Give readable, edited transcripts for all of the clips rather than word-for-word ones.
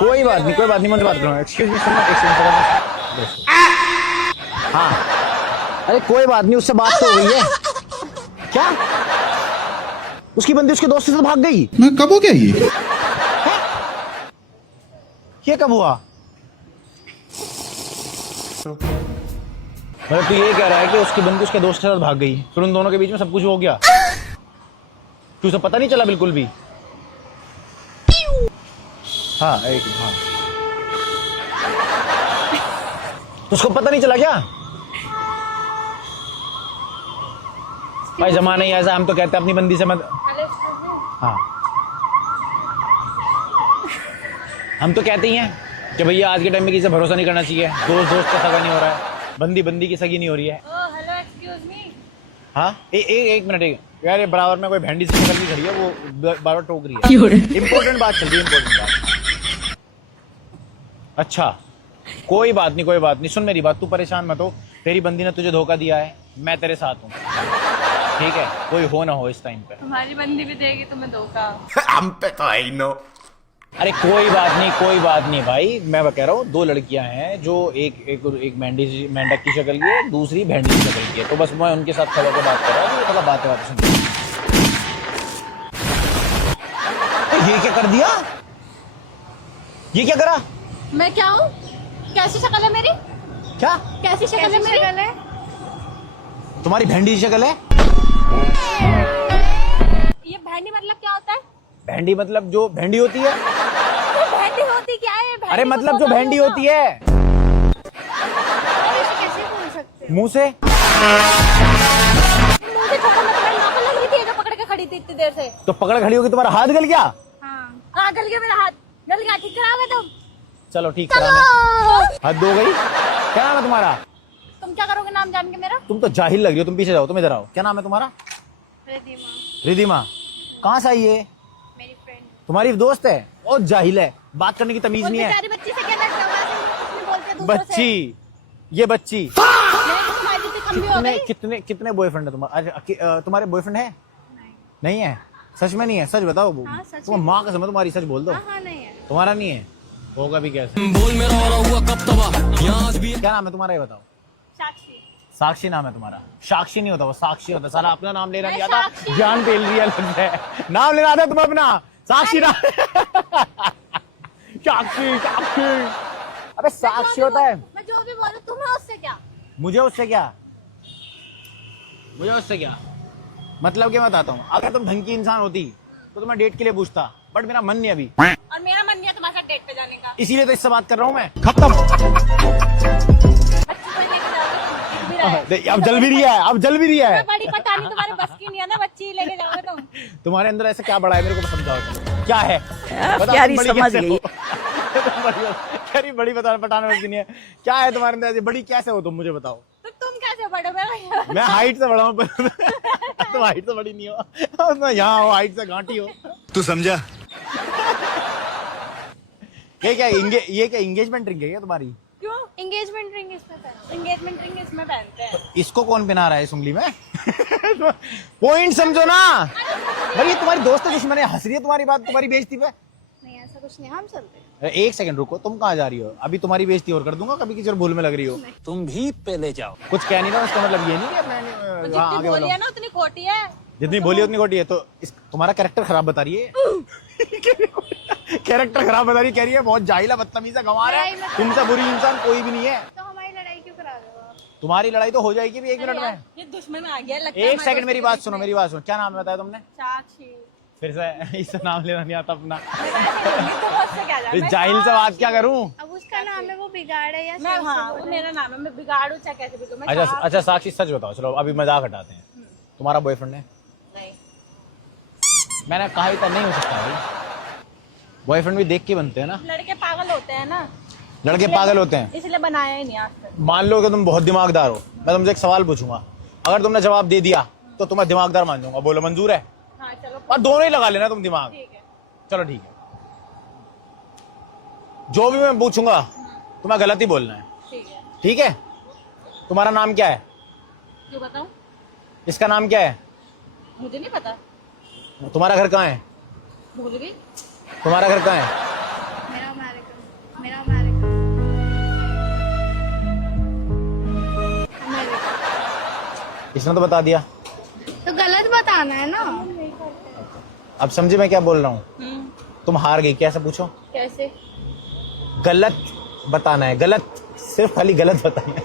कोई बात नहीं मुझे बात करो। एक्सक्यूज मी, सुनो एक सेकंड। हाँ, अरे कोई बात नहीं, उससे बात तो हो गई है। क्या उसकी बंदी उसके दोस्त से भाग गई? मैं कब हो गया ये कब हुआ? मतलब तू ये कह रहा है कि उसकी बंदी उसके दोस्त के साथ भाग गई, फिर उन दोनों के बीच में सब कुछ हो गया, क्यों उसे पता नहीं चला बिल्कुल भी? हाँ एक हाँ, तो उसको पता नहीं चला क्या? भाई जमाना ही ऐसा, हम तो कहते हैं अपनी बंदी से मत। हाँ, हम तो कहते ही हैं कि भैया आज के टाइम में किसी से भरोसा नहीं करना चाहिए, दोस्त दोस्त का सगा नहीं हो रहा है, बंदी बंदी की सगी नहीं हो रही है। Hello excuse me. हाँ एक मिनट यार, ये बराबर में कोई भेंडी सी निकल के खड़ी है, वो बार टोक रही है। इंपॉर्टेंट बात चल रही है, इंपॉर्टेंट बात। अच्छा कोई बात नहीं, सुन मेरी बात, तू परेशान मत हो, तेरी बंदी ने तुझे धोखा दिया है, मैं तेरे साथ हूँ, ठीक है? कोई हो ना हो इस टाइम पे। तुम्हारी बंदी भी देगी तुम्हें धोखा। हम पे तो है ही नो। अरे कोई बात नहीं भाई, मैं कह रहा हूँ दो लड़कियां हैं जो एक मेंढक की शक्ल की है, दूसरी भेंडी की शक्ल की है, तो बस मैं उनके साथ खड़ा होकर बात कर रहा हूँ, थोड़ा बातें सुन। ये क्या कर दिया? ये क्या करा? मैं क्या हूँ? कैसी शक्ल है मेरी? क्या कैसी शक्ल है मेरी? तुम्हारी भेंडी की शक्ल है? ये भेंडी मतलब क्या होता है? भेंडी मतलब जो भेंडी होती है। भेंडी होती क्या है? अरे मतलब जो भेंडी होती है कैसे बोल सकते? मुंह से। मुझे छोटा मतलब नाक लग रही थी जो पकड़ के खड़ी थी इतनी देर से। तो पकड़ खड़ी होगी, तुम्हारा हाथ गल गया? हाँ गल गया मेरा हाथ, गल गया, ठीक कराओगे तुम? चलो ठीक करा, हद हो गई। क्या नाम है तुम्हारा? तुम क्या करोगे नाम जान के मेरा? तुम तो जाहिल लग रही हो, तुम पीछे जाओ, तुम इधर आओ। क्या नाम है तुम्हारा? रिधिमा। कहाँ से आई है? मेरी फ्रेंड। तुम्हारी दोस्त है? और जाहिल है, बात करने की तमीज नहीं है। बेचारी बच्ची से क्या लगता है? वैसे कुछ नहीं बोलते दूसरों से। बच्ची, ये बच्ची तुम्हारी से कम भी हो गई। कितने बॉयफ्रेंड है तुम्हारे? तुम्हारे बॉयफ्रेंड है? नहीं है? सच में नहीं है? सच बताओ। हाँ, सच तुम माँ कसम है तुम्हारी, सच बोल दो। हाँ नहीं है। तुम्हारा नहीं है? होगा भी कैसे? बोल मेरा हो रहा हुआ कब तबाह यहाँ भी। क्या नाम है तुम्हारा, ये बताओ। साक्षी। साक्षी नाम है तुम्हारा? साक्षी नहीं होता, वो साक्षी होता। सारा अपना नाम लेना नहीं मैं आता, साक्षी। जान पेल रही है। नाम लेना आता तुम अपना, साक्षी नाम। साक्षी साक्षी, अबे साक्षी होता है। मैं जो भी बोलूं तुम्हें उससे क्या? मुझे उससे क्या मतलब? क्या बताता हूँ, अगर तुम ढंग की इंसान होती तो तुम्हें डेट के लिए पूछता, बट मेरा मन नहीं अभी, और मेरा मन नहीं है तुम्हारे साथ डेट पे जाने का। इसीलिए तो इससे बात कर रहा हूँ मैं। बच्ची को लेके जाओगे तुम, दिख भी रहा है। अब जल भी रही है। मैं बड़ी पता नहीं, तुम्हारे बस की नहीं है ना, बच्ची लेके जाओगे तुम। तुम्हारे अंदर ऐसा क्या बड़ा है, मेरे को समझाओ क्या है? प्यारी समझ गई। बड़ी बताने वाली नहीं है, क्या है तुम्हारे अंदर ऐसी बड़ी? कैसे हो तुम, मुझे बताओ। तो तुम कैसे बड़े हो? मैं हाइट से बड़ा हूँ। तुम हाइट से बड़ी नहीं हो, मैं यहाँ हो, हाइट से घाटी हो। तू समझा? ये क्या एंगेजमेंट रिंग है क्या तुम्हारी? क्यों? एंगेजमेंट रिंग इसमें पहनते हैं। इसको कौन पहना रहा है इस उंगली में? पॉइंट समझो ना भाई, ये तुम्हारी दोस्त है, दुश्मन है, हंस रही है तुम्हारी बात, तुम्हारी बेइज्जती पे। नहीं ऐसा कुछ नहीं, हम चलते हैं। एक सेकंड रुको, तुम कहाँ जा रही हो? अभी तुम्हारी बेइज्जती और कर दूंगा, कभी किसी और भूल में लग रही हो। तुम भी पहले जाओ। कुछ कह नहीं रहा, उसका मतलब ये नहीं कि मैंने जितनी आगे बोली बोलो। है ना उतनी खोटी है। जितनी बोली उतनी खोटी है, तो तुम्हारा कैरेक्टर खराब बता रही है। कैरेक्टर खराब बता रही है, कह रही है बहुत जाहिल है, बदतमीज है, गंवार है, तुमसे बुरी इंसान कोई भी नहीं है। तो हमारी लड़ाई क्यों करा रहे हो आप? तुम्हारी लड़ाई तो हो जाएगी भी 1 मिनट में। ये दुश्मन आ गया लगता है। एक सेकंड मेरी बात सुनो, क्या नाम बताया तुमने? साक्षी। फिर से इससे नाम लेना नहीं आता अपना। तो मुझसे क्या जाना? इस जाहिल से बात क्या करूं? अब उसका नाम है, वो बिगाड़ है या मैं? हाँ वो मेरा नाम है, मैं बिगाड़ू चाहे कैसे भी करूं। अच्छा साक्षी सच बताओ, चलो अभी मजाक हटाते हैं, तुम्हारा बॉयफ्रेंड है? नहीं। मैंने कहा ही था, नहीं हो सकता भाई, बॉयफ्रेंड भी देख के बनते हैं ना। लड़के पागल होते हैं ना, लड़के पागल होते हैं, इसलिए बनाया ही नहीं आज तक। मान लो कि तुम बहुत दिमागदार हो, मैं तुमसे एक सवाल पूछूंगा, अगर तुमने जवाब दे दिया तो तुम्हें दिमागदार मान जाऊंगा, बोलो मंजूर है? हाँ चलो। और दोनों ही लगा लेना तुम दिमाग। ठीक है। चलो ठीक है, जो भी मैं पूछूंगा तुम्हें गलत ही बोलना है, ठीक है। ठीक है? तुम्हारा नाम क्या है? क्यों बताऊं? इसका नाम क्या है? मुझे नहीं पता। तुम्हारा घर कहाँ है? भूल गई। तुम्हारा घर कहाँ है? मेरा अमेरिका। इसने तो बता दिया। तो गलत बताना है ना। अब समझे मैं क्या बोल रहा हूँ? तुम हार गई, कैसे पूछो? कैसे? गलत बताना है, गलत, सिर्फ खाली गलत बताना है।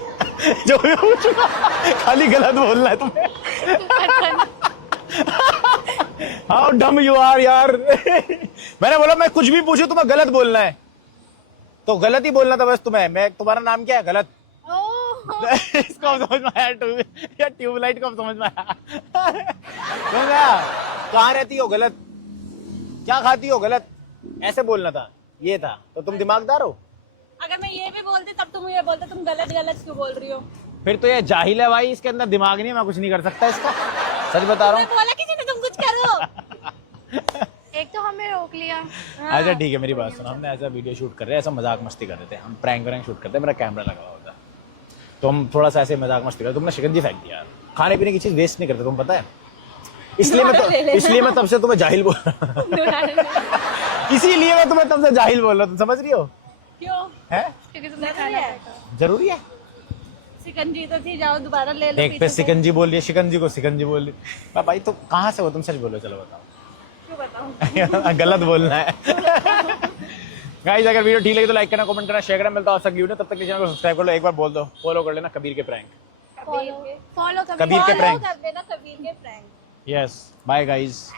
जो भी पूछूंगा खाली गलत बोलना है तुम्हें। हाउ डम यू आर यार। मैंने बोला मैं कुछ भी पूछूं तुम्हें गलत बोलना है, तो गलत ही बोलना था बस तुम्हें। मैं, तुम्हारा नाम क्या है? गलत। इसको अब समझ में आया? या ट्यूबलाइट को अब समझ में आया? समझ आया? कहाँ रहती हो? गलत। क्या खाती हो? गलत। ऐसे बोलना था, ये था। तो तुम दिमागदार हो। अगर मैं ये भी बोलती तब तुम ये बोलते तुम गलत गलत क्यों बोल रही हो? फिर तो ये जाहिल है भाई, इसके अंदर दिमाग नहीं है, मैं कुछ नहीं कर सकता इसका। सच बता रहा हूँ। बोला किसी ने तुम कुछ करो। एक तो हमें रोक लिया। अच्छा ठीक है, मेरी बात सुनो। हमने ऐसा वीडियो शूट कर रहे हैं, ऐसा मजाक मस्ती कर रहे थे, हम प्रैंक वैंक शूट करते हैं, मेरा कैमरा लगा हुआ होता, तो हम थोड़ा सा ऐसे मजाक मस्ती करते। तुमने शिकंजी फेंक दिया यार। खाने पीने की चीज वेस्ट नहीं करते, तुम पता है। इसलिए मैं तब से तुम्हें जाहिल बोल रहा हूँ। इसीलिए मैं तुम्हें तब से जाहिल बोल रहा हूँ, तुम समझ रही हो? क्यों? है क्योंकि तुमने खाना फेंका। जरूरी है। शिकंजी तो थी, जाओ दोबारा ले लो। एक पे पीछे से। शिकंजी बोल रही है, शिकंजी को शिकंजी बोल रही है। भाई तो कहाँ से हो तुम? सच बोलो, चलो बताओ। क्यों बताऊं? गलत बोलना है। गाइस अगर वीडियो ठीक लगी तो लाइक करना, कमेंट करना, शेयर करना। मिलता है अगली वीडियो, तब तक चैनल को सब्सक्राइब कर लो। एक बार बोल दो, फॉलो कर लेना कबीर के प्रैंक। फॉलो कबीर के प्रैंक। कर देना कबीर के प्रैंक। Yes, bye guys.